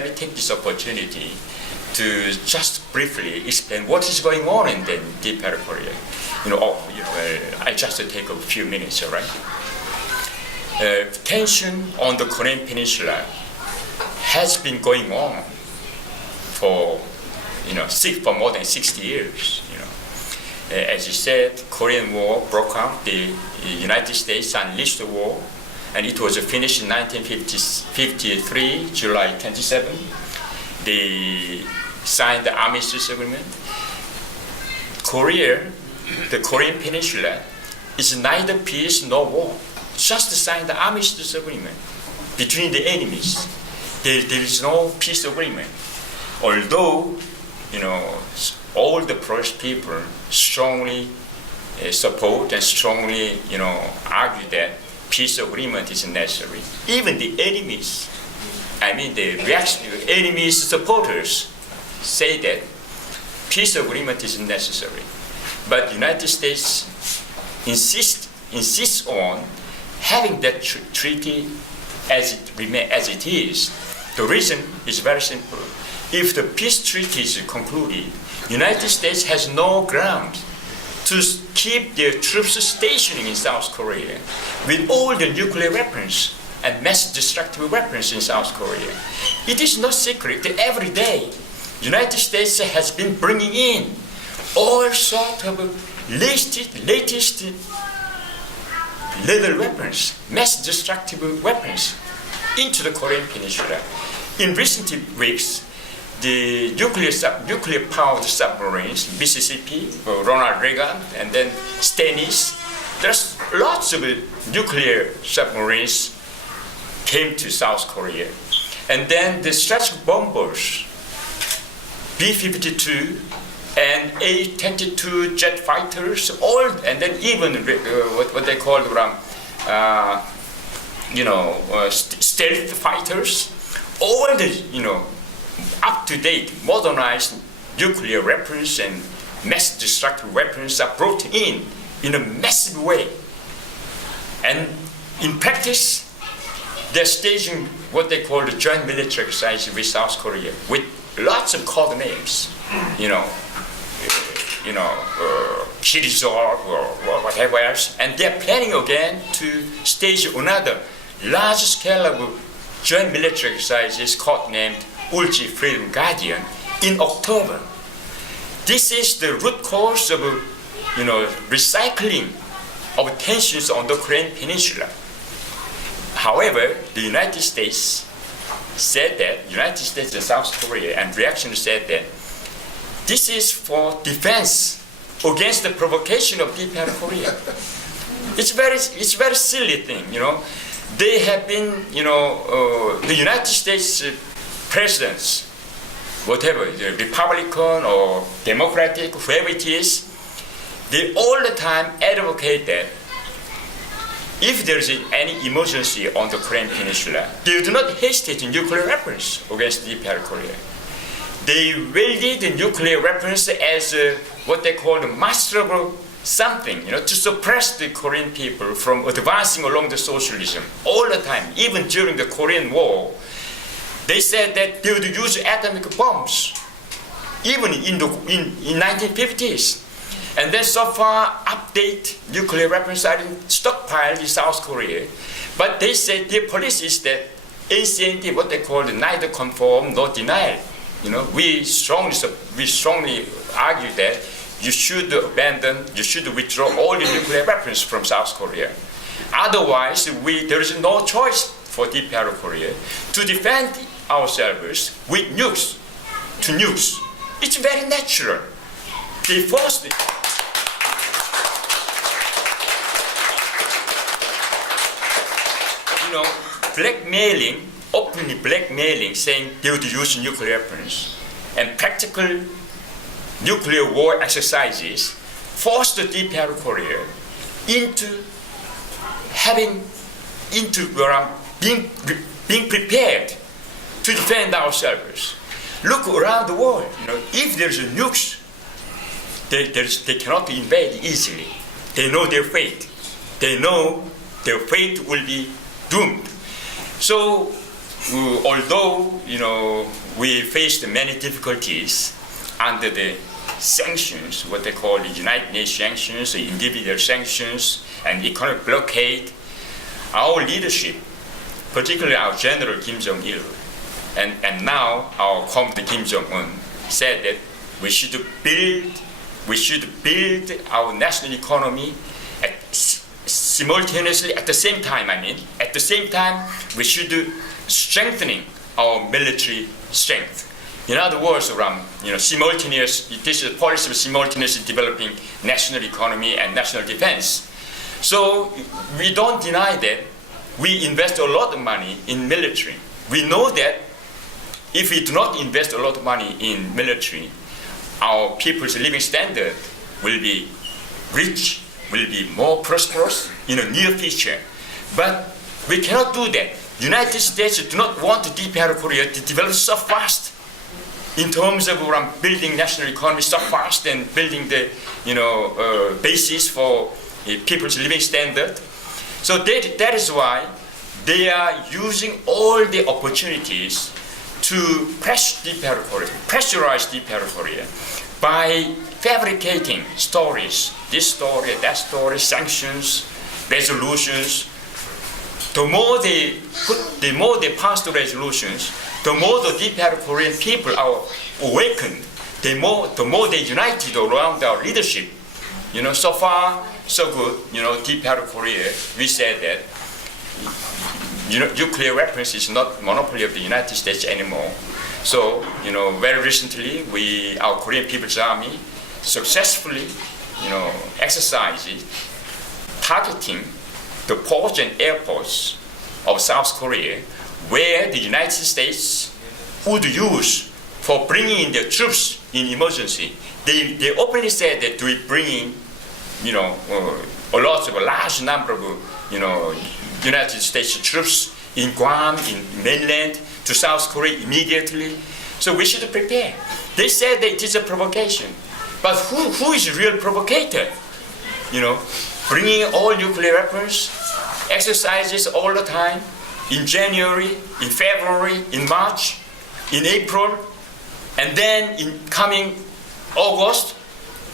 let me take this opportunity to just briefly explain what is going on in the Deep Korea. I just take a few minutes, all right? Tension on the Korean Peninsula has been going on for more than 60 years. As you said, Korean War broke out. The United States unleashed the war, and it was finished in 1953, July 27. They signed the armistice agreement. The Korean Peninsula is neither peace nor war. Just signed the armistice agreement between the enemies. There is no peace agreement. Although, all the Polish people strongly support and strongly, argue that peace agreement is necessary. Even the enemies, the reactionary enemies supporters say that peace agreement is necessary. But the United States insists on having that treaty as it is. The reason is very simple. If the peace treaty is concluded, the United States has no ground to keep their troops stationing in South Korea with all the nuclear weapons and mass destructive weapons in South Korea. It is no secret that every day the United States has been bringing in all sorts of latest lethal weapons, mass destructive weapons into the Korean Peninsula. In recent weeks, the nuclear-powered submarines, Mississippi, Ronald Reagan, and then Stennis, there's lots of nuclear submarines came to South Korea. And then the strategic bombers, B-52 and A-22 jet fighters, and then even what they call stealth fighters, all the up-to-date, modernized nuclear weapons and mass destructive weapons are brought in a massive way. And in practice, they're staging what they call the joint military exercise with South Korea, with lots of code names, Kirizor or whatever else. And they're planning again to stage another large-scale of joint military exercises codenamed Ulchi Freedom Guardian in October. This is the root cause of, recycling of tensions on the Korean Peninsula. However, the United States and South Korea and reaction said that this is for defense against the provocation of Deep Korea. It's very silly thing, They have been, the United States presidents, whatever, the Republican or Democratic, whoever it is, they all the time advocate that if there is any emergency on the Korean Peninsula, they do not hesitate in nuclear weapons against Deep Korea. They wielded the nuclear weapons as what they call the masterable something, to suppress the Korean people from advancing along the socialism all the time. Even during the Korean War, they said that they would use atomic bombs, even in 1950s. And then so far, update nuclear weapons are stockpiled in South Korea. But they said their policy is that ACND, what they call the neither conform nor denial. We strongly argue that you should withdraw all the nuclear weapons from South Korea. Otherwise, there is no choice for Deep Korea to defend ourselves with nukes. It's very natural. They forced it. Openly blackmailing, saying they would use nuclear weapons, and practical nuclear war exercises forced the Deep Korea into being prepared to defend ourselves. Look around the world. If there's a nukes, they cannot invade easily. They know their fate. They know their fate will be doomed. So although we faced many difficulties under the sanctions, what they call the United Nations sanctions, the individual sanctions, and economic blockade, our leadership, particularly our General Kim Jong-il, and now our Comrade Kim Jong-un, said that we should build our national economy simultaneously at the same time. At the same time, we should strengthening our military strength. In other words, simultaneous. This is a policy of simultaneously developing national economy and national defense. So we don't deny that we invest a lot of money in military. We know that if we do not invest a lot of money in military, our people's living standard will be rich, will be more prosperous in the near future. But we cannot do that. United States do not want the Deep Korea to develop so fast in terms of building national economy so fast and building the basis for people's living standard. So that is why they are using all the opportunities to pressurize Deep Korea by fabricating stories, this story, that story, sanctions, resolutions. The more they pass the resolutions, the more the Deep Korean people are awakened, the more they united around our leadership. So far, so good. Deep Korea, we said that nuclear weapons is not monopoly of the United States anymore. So, very recently, our Korean People's Army successfully, exercises targeting the ports and airports of South Korea, where the United States would use for bringing in their troops in emergency. They openly said that we bring in, a large number of, United States troops in Guam, in mainland, to South Korea immediately. So we should prepare. They said that it is a provocation. But who is a real provocator? Bringing all nuclear weapons, exercises all the time, in January, in February, in March, in April, and then in coming August,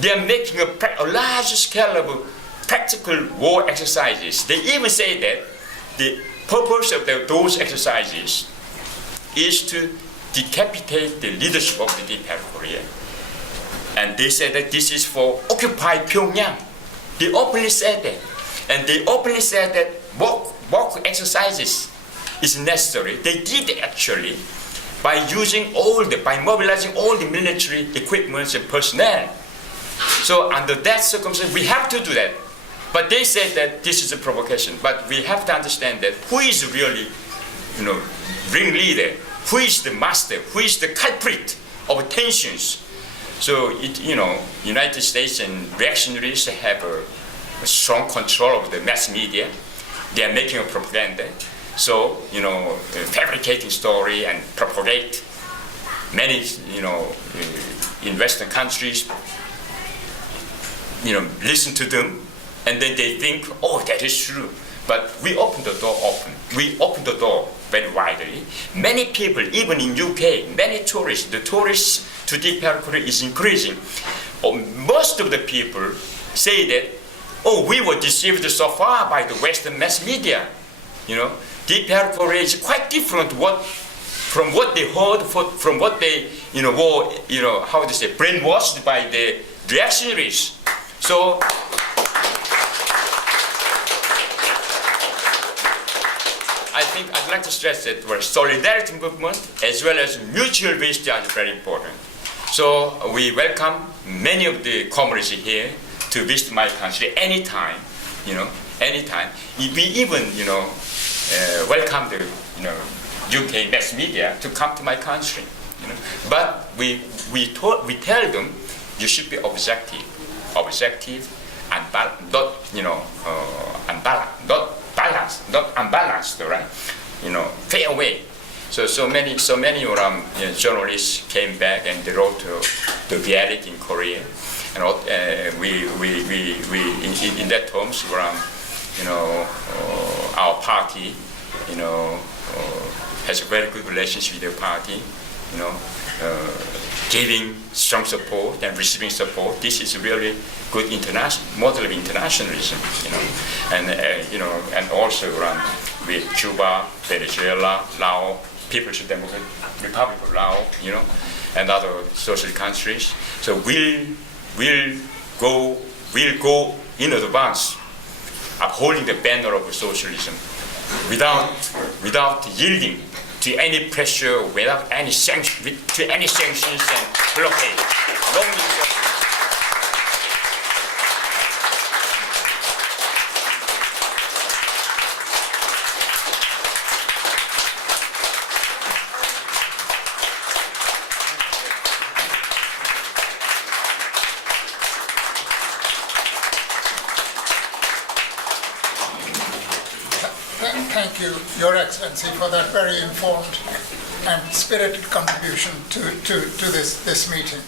they are making a large scale of practical war exercises. They even say that the purpose of those exercises is to decapitate the leadership of the Deep Korea. And they said that this is for occupy Pyongyang. They openly said that. And they openly said that mock exercises is necessary. They did actually by mobilizing all the military equipment and personnel. So under that circumstance, we have to do that. But they said that this is a provocation. But we have to understand that who is really, ringleader, who is the master, who is the culprit of tensions. So United States and reactionaries have a strong control of the mass media. They are making a propaganda. So fabricating story and propagate many in Western countries. Listen to them. And then they think, oh, that is true. But we open the door open. We open the door very widely. Many people, even in UK, the tourists to Deep Korea is increasing. Most of the people say that, oh, we were deceived so far by the Western mass media. Deep Korea is quite different from what they heard, from what they, were, brainwashed by the reactionaries. So, I think I'd like to stress that solidarity movement as well as mutual wisdom are very important. So we welcome many of the comrades here to visit my country anytime, anytime. We even, welcome the, UK mass media to come to my country, But we tell them you should be objective, and not unbalanced, right? Fair way. So many journalists came back and they wrote to the Bialik in Korea, and we in that terms our party has a very good relationship with the party, giving strong support and receiving support. This is really good model of internationalism, and also run with Cuba, Venezuela, Laos, People's Democratic Republic of Laos, and other social countries. So we'll go in advance, upholding the banner of socialism, without yielding to any pressure, without any sanctions and blockade. Thank you, Your Excellency, for that very informed and spirited contribution to this meeting.